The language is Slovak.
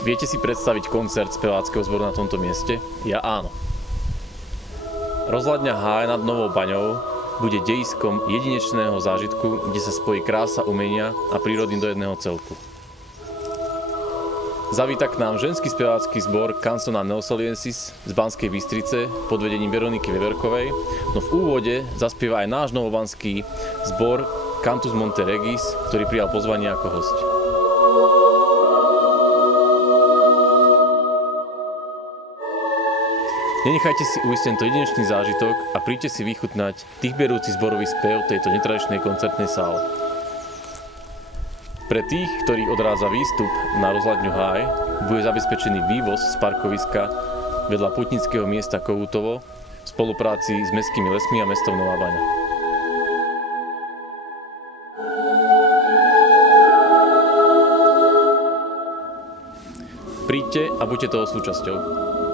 Viete si predstaviť koncert speváckeho zboru na tomto mieste? Ja áno. Rozhľadňa Háj nad Novou Baňou bude dejiskom jedinečného zážitku, kde sa spojí krása umenia a prírody do jedného celku. Zavíta k nám ženský spevácky zbor Canzona Neosoliensis z Banskej Bystrice pod vedením Veroniky Veverkovej, no v úvode zaspieva aj náš novobanský zbor Cantus Monte Regis, ktorý prijal pozvanie ako hosť. Nenechajte si ujsť tento jedinečný zážitok a príďte si vychutnať dýchberúci zborový spev tejto netradičnej koncertnej sále. Pre tých, ktorých odrádza výstup na rozhľadňu Háj, bude zabezpečený vývoz z parkoviska vedľa putnického miesta Kohútovo v spolupráci s Mestskými lesmi a mestom Nová Baňa. Príďte a buďte toho súčasťou.